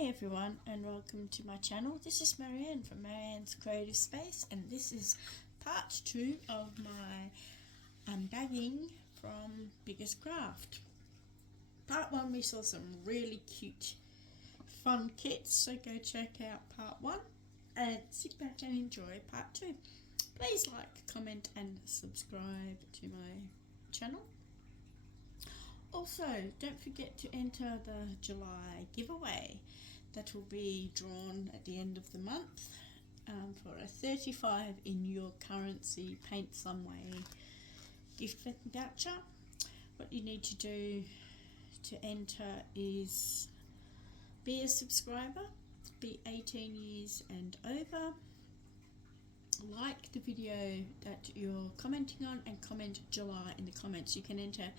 Hey everyone, and welcome to my channel. This is Marianne from Marianne's Creative Space, and this is part 2 of my unbagging from Biggest Craft. Part 1 we saw some really cute fun kits, so go check out part 1 and sit back and enjoy part 2. Please like, comment and subscribe to my channel. Also, don't forget to enter the July giveaway that will be drawn at the end of the month for a 35 in your currency paint some way gift voucher. What you need to do to enter is be a subscriber, be 18 years and over, like the video that you're commenting on and comment July in the comments. You can enter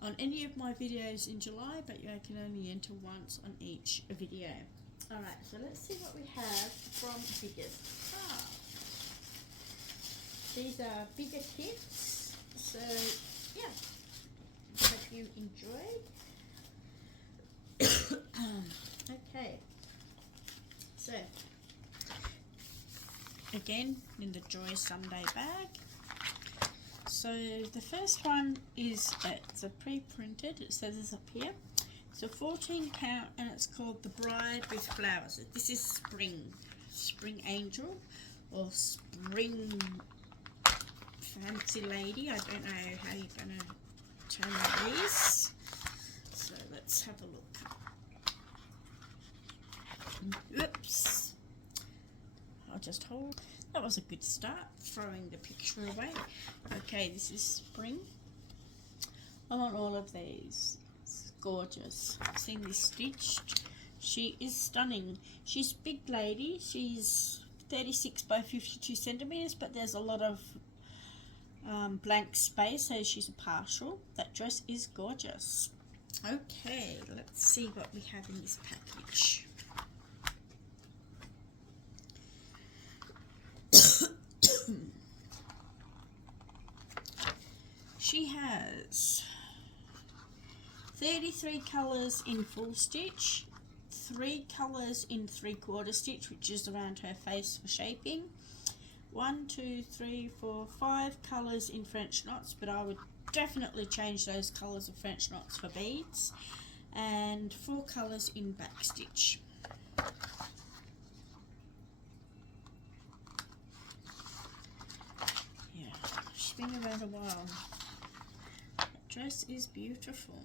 on any of my videos in July, but you can only enter once on each video. Alright, so let's see what we have from Biggest Craft. These are bigger kits, so yeah, hope you enjoyed. Okay, so again in the Joy Sunday bag. So the first one is, it's a pre-printed, it says it's up here. It's a 14 count and it's called The Bride with Flowers. This is Spring Angel or Spring Fancy Lady. I don't know how you're going to term these. So let's have a look. Oops. I'll just hold. That was a good start, throwing the picture away. Okay, this is Spring. I want all of these. It's gorgeous. I've seen this stitched. She is stunning. She's a big lady. She's 36 by 52 centimeters, but there's a lot of blank space, so she's a partial. That dress is gorgeous. Okay, let's see what we have in this package. She has 33 colours in full stitch, 3 colours in 3/4 stitch, which is around her face for shaping, 1, 2, 3, 4, 5 colours in French knots, but I would definitely change those colours of French knots for beads, and 4 colours in back stitch. Yeah, she's been around a while. Dress is beautiful,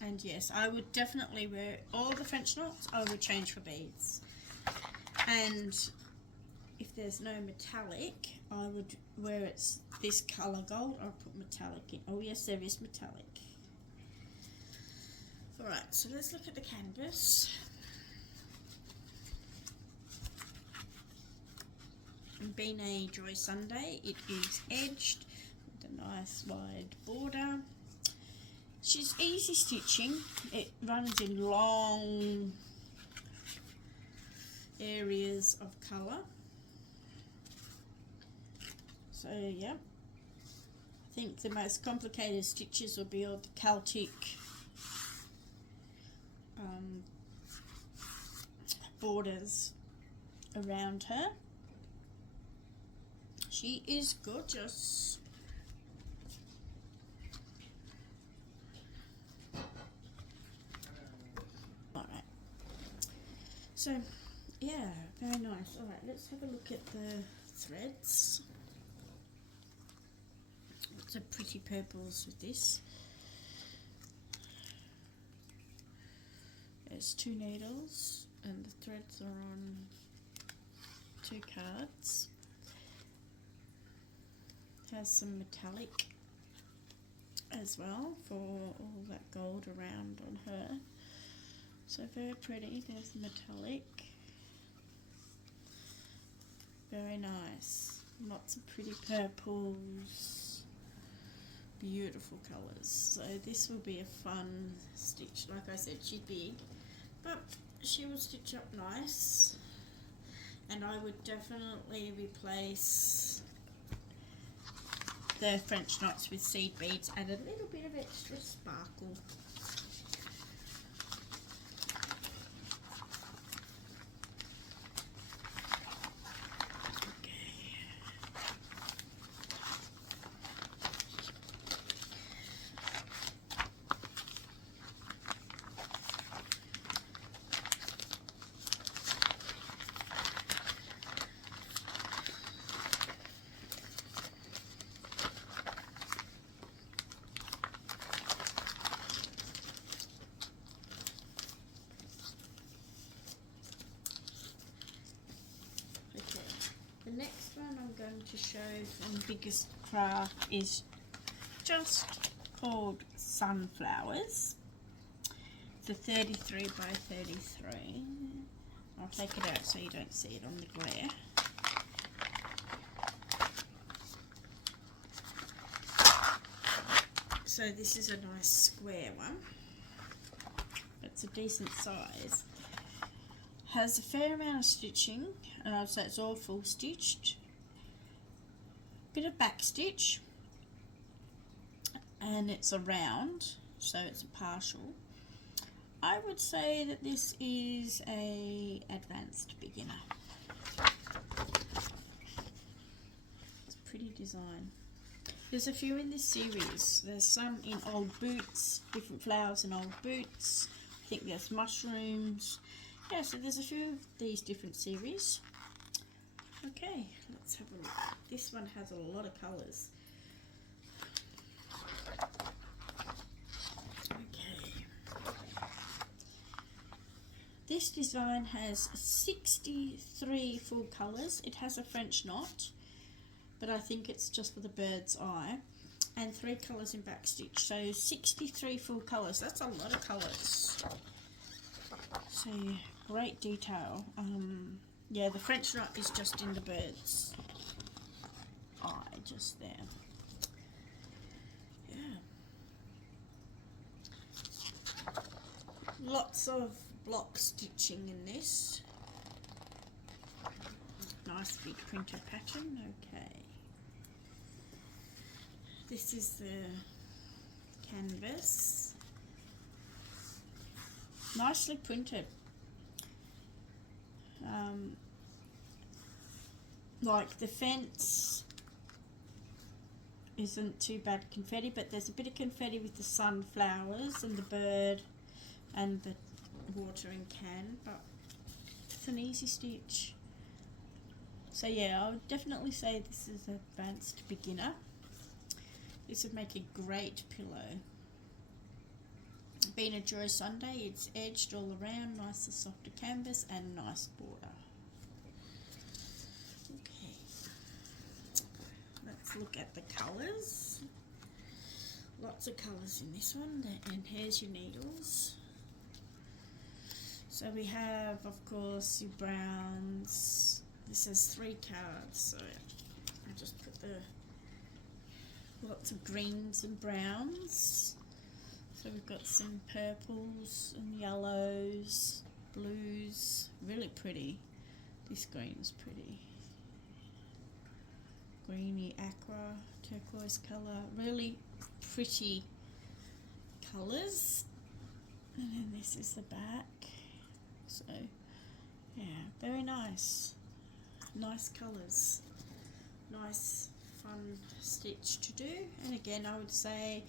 and yes, I would definitely wear all the French knots. I would change for beads, and if there's no metallic, I would, where it's this colour gold, I'll put metallic in. Oh yes, there is metallic. Alright, so let's look at the canvas. Being a Joy Sunday, it is edged with a nice wide border. She's easy stitching. It runs in long areas of colour. So yeah, I think the most complicated stitches will be all the Celtic borders around her. She is gorgeous. So, yeah, very nice. Alright, let's have a look at the threads. Lots of pretty purples with this. There's 2 needles and the threads are on 2 cards. Has some metallic as well for all that gold around on her. So very pretty. There's the metallic. Very nice. Lots of pretty purples. Beautiful colours. So this will be a fun stitch. Like I said, she's big, but she will stitch up nice. And I would definitely replace the French knots with seed beads. Add a little bit of extra sparkle. going to show from Biggest Craft is just called Sunflowers. It's a 33 by 33. I'll take it out so you don't see it on the glare. So this is a nice square one. It's a decent size. Has a fair amount of stitching, and I'd say it's all full stitched. Bit of back stitch, and it's a round, so it's a partial. I would say that this is a advanced beginner. It's a pretty design. There's a few in this series. There's some in old boots, different flowers in old boots. I think there's mushrooms. Yeah, so there's a few of these different series. Okay, let's have a look. This one has a lot of colours. Okay. This design has 63 full colours. It has a French knot, but I think it's just for the bird's eye, and 3 colours in backstitch, so 63 full colours. That's a lot of colours. So great detail. Yeah, the French knot is just in the bird's eye, just there. Yeah. Lots of block stitching in this. Nice big printer pattern. Okay. This is the canvas. Nicely printed. Like the fence isn't too bad confetti, but there's a bit of confetti with the sunflowers and the bird and the watering can, but it's an easy stitch. So yeah, I would definitely say this is an advanced beginner. This would make a great pillow. Being a Joy Sunday, it's edged all around, nice and softer canvas and nice border. Okay, let's look at the colours. Lots of colours in this one, and here's your needles. So we have, of course, your browns. This has 3 cards, so I just put the lots of greens and browns. So we've got some purples and yellows, blues, really pretty. This green's pretty. Greeny aqua, turquoise colour, really pretty colours. And then this is the back. So yeah, very nice. Nice colours. Nice fun stitch to do. And again, I would say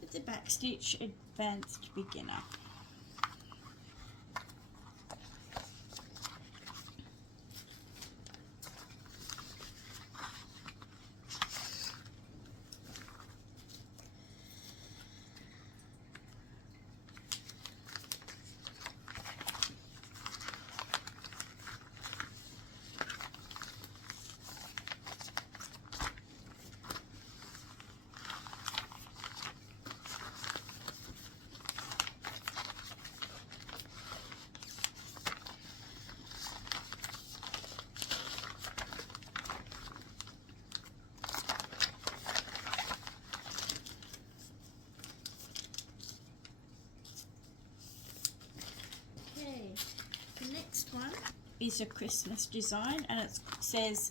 with the back stitch, advanced beginner. One is a Christmas design, and it says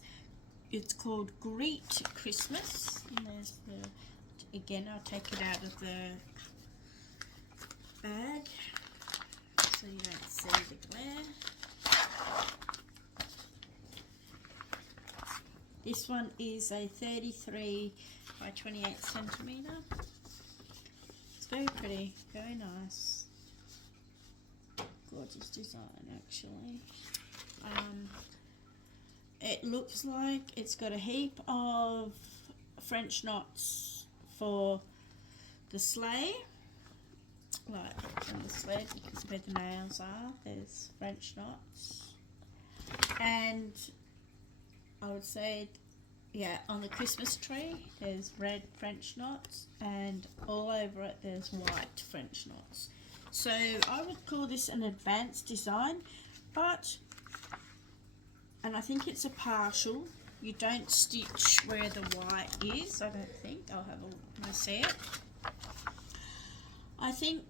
it's called Greet Christmas. And there's the, again, I'll take it out of the bag so you don't see the glare. This one is a 33 by 28 centimetre. It's very pretty, very nice. Gorgeous design, actually. It looks like it's got a heap of French knots for the sleigh, like on the sled, you can see where the nails are, there's French knots, and I would say yeah, on the Christmas tree there's red French knots, and all over it there's white French knots. So I would call this an advanced design, but, and I think it's a partial. You don't stitch where the white is, I don't think. I'll have a look, see it. I think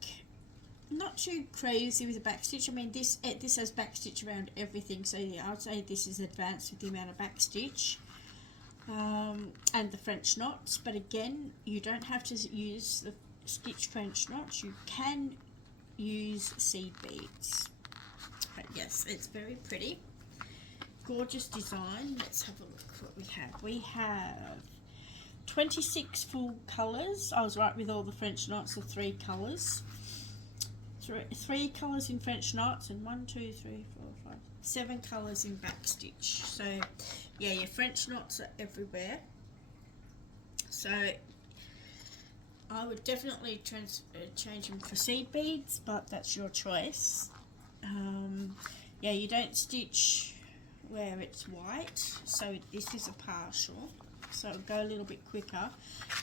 not too crazy with the back stitch. I mean, this has back stitch around everything, so yeah, I'd say this is advanced with the amount of back stitch and the French knots. But again, you don't have to use the stitch French knots. You can use seed beads. But yes, it's very pretty, gorgeous design. Let's have a look what we have. We have 26 full colours. I was right with all the French knots, the 3 colours. Three colours in French knots, and 1, 2, 3, 4, 5, 7 colours in back stitch. So yeah, your French knots are everywhere. So I would definitely change them for seed beads, but that's your choice. Yeah, you don't stitch where it's white, so this is a partial, so it'll go a little bit quicker.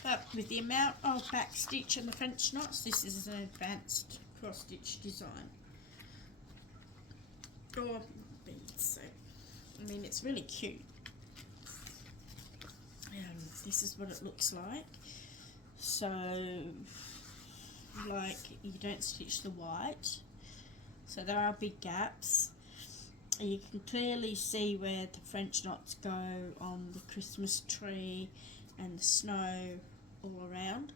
But with the amount of back stitch and the French knots, this is an advanced cross stitch design. Or beads, so I mean, it's really cute. This is what it looks like. So like, you don't stitch the white, so there are big gaps. You can clearly see where the French knots go on the Christmas tree and the snow all around.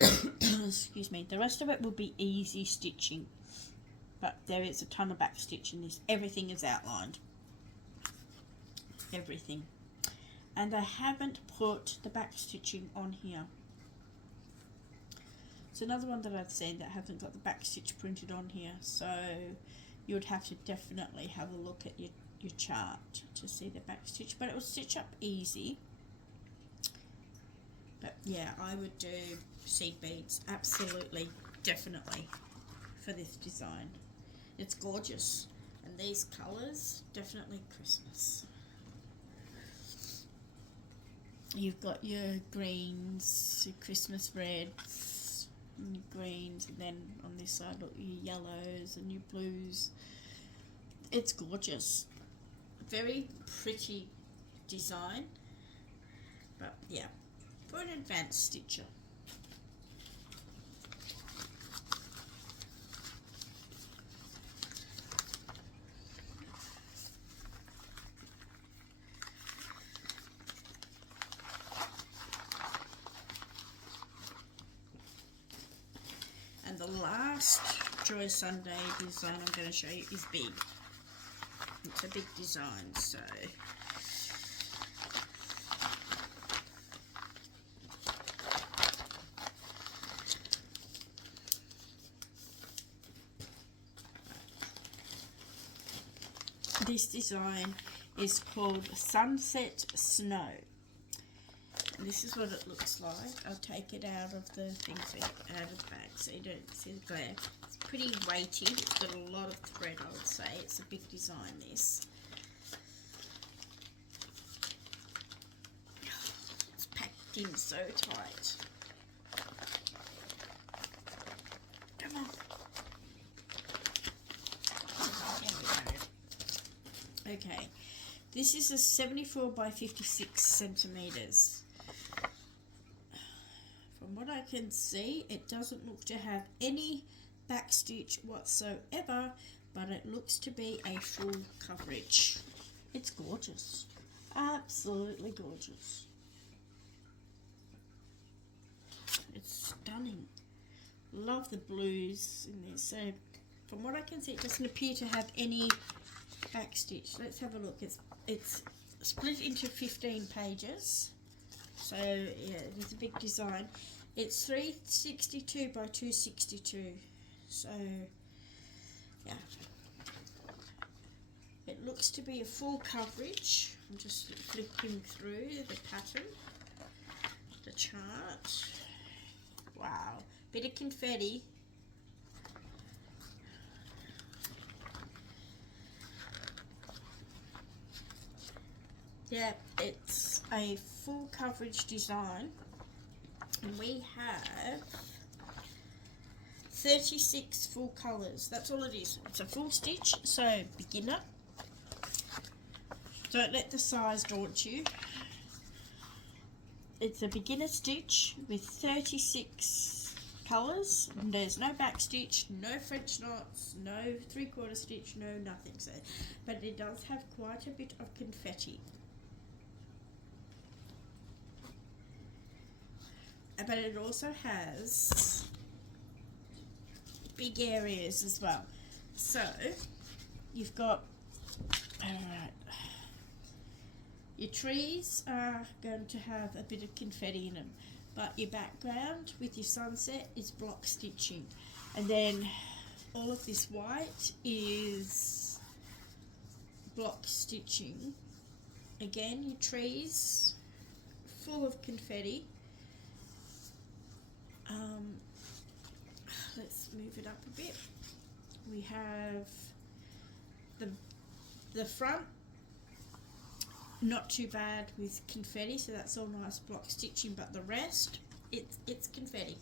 Excuse me. The rest of it will be easy stitching, but there is a ton of back stitch in this. Everything is outlined. Everything. And I haven't put the back stitching on here. It's another one that I've seen that hasn't got the back stitch printed on here, so you would have to definitely have a look at your chart to see the back stitch, but it will stitch up easy. But yeah, I would do seed beads, absolutely, definitely, for this design. It's gorgeous, and these colours, definitely Christmas. You've got your greens, your Christmas reds, and your greens, and then on this side, look, your yellows and your blues. It's gorgeous. Very pretty design, but yeah, for an advanced stitcher. And the last Joy Sunday design I'm going to show you is big. It's a big design, so this design is called Sunset Snow. And this is what it looks like. I'll take it out of the thing, out of the bag, so you don't see the glare. It's pretty weighty. It's got a lot of thread, I would say. It's a big design, this. It's packed in so tight. Come on. Okay, this is a 74 by 56 centimeters. From what I can see, it doesn't look to have any back stitch whatsoever, but it looks to be a full coverage. It's gorgeous, absolutely gorgeous. It's stunning. Love the blues in this. So from what I can see, it doesn't appear to have any back stitch. Let's have a look. It's split into 15 pages, so yeah, it's a big design. It's 362 by 262, so yeah, it looks to be a full coverage. I'm just flipping through the pattern, the chart. Wow, bit of confetti. Yeah, it's a full coverage design, and we have 36 full colours. That's all it is. It's a full stitch, so beginner. Don't let the size daunt you. It's a beginner stitch with 36 colours. There's no back stitch, no French knots, no 3/4 stitch, no nothing. So, but it does have quite a bit of confetti. But it also has big areas as well. So you've got, alright, your trees are going to have a bit of confetti in them, but your background with your sunset is block stitching, and then all of this white is block stitching. Again, your trees full of confetti. Let's move it up a bit. We have the front, not too bad with confetti, so that's all nice block stitching, but the rest, it's confetti.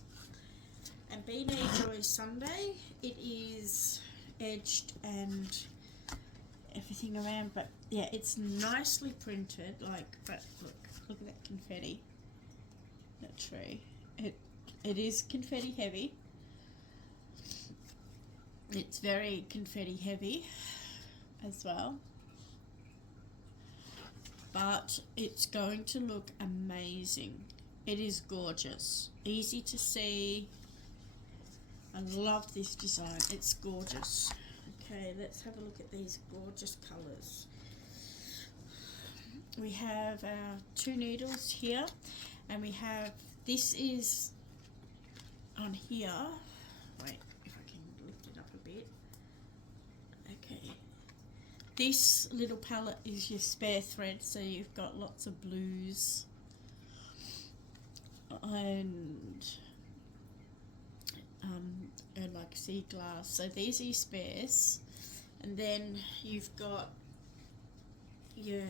And Be No Joy Sunday, it is edged and everything around, but yeah, it's nicely printed, like, but look at that confetti, that tree. It is confetti heavy. It's very confetti heavy as well, but it's going to look amazing. It is gorgeous, easy to see. I love this design, it's gorgeous. Okay, let's have a look at these gorgeous colours. We have our 2 needles here, and we have, this is on here. Wait, if I can lift it up a bit. Okay, this little palette is your spare thread, so you've got lots of blues and like sea glass. So these are your spares, and then you've got your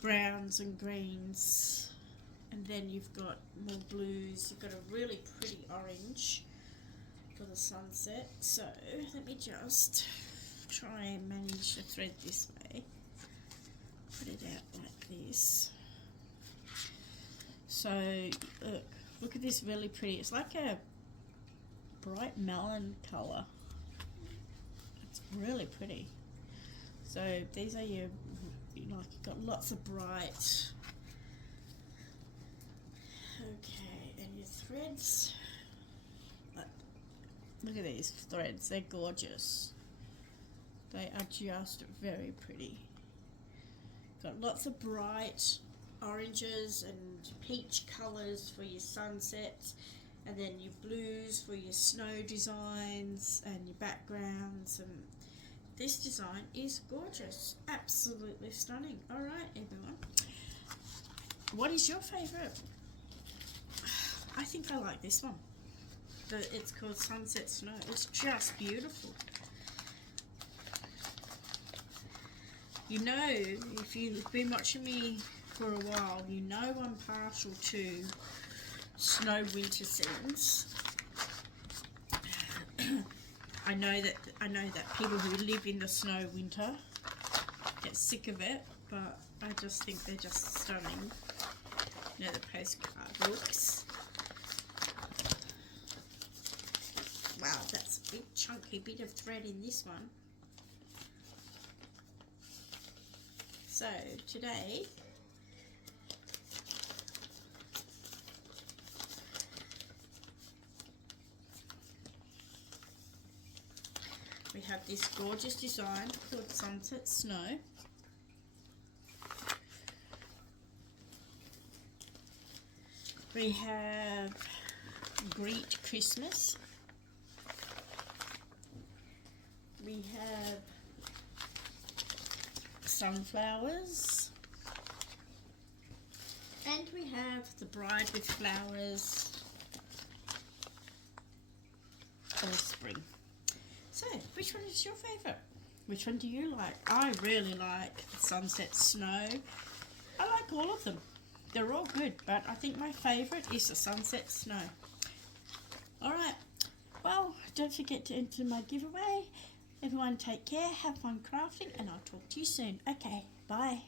browns and greens, and then you've got more blues. You've got a really pretty orange for the sunset. So let me just try and manage the thread this way. Put it out like this. So look at this, really pretty. It's like a bright melon colour. It's really pretty. So these are your, you've got lots of bright. Okay, and your threads. Look at these threads, they're gorgeous. They are just very pretty. Got lots of bright oranges and peach colours for your sunsets, and then your blues for your snow designs and your backgrounds, and this design is gorgeous, absolutely stunning. Alright everyone, what is your favourite? I think I like this one. It's called Sunset Snow. It's just beautiful. You know, if you've been watching me for a while, you know I'm partial to snow winter scenes. I know that people who live in the snow winter get sick of it, but I just think they're just stunning. You know, the postcard looks. Wow, that's a big chunky bit of thread in this one. So today we have this gorgeous design called Sunset Snow. We have Greet Christmas. We have sunflowers, and we have the bride with flowers for spring. So, which one is your favourite? Which one do you like? I really like the sunset snow. I like all of them. They're all good, but I think my favourite is the sunset snow. Alright, well, don't forget to enter my giveaway. Everyone take care, have fun crafting, and I'll talk to you soon. Okay, bye.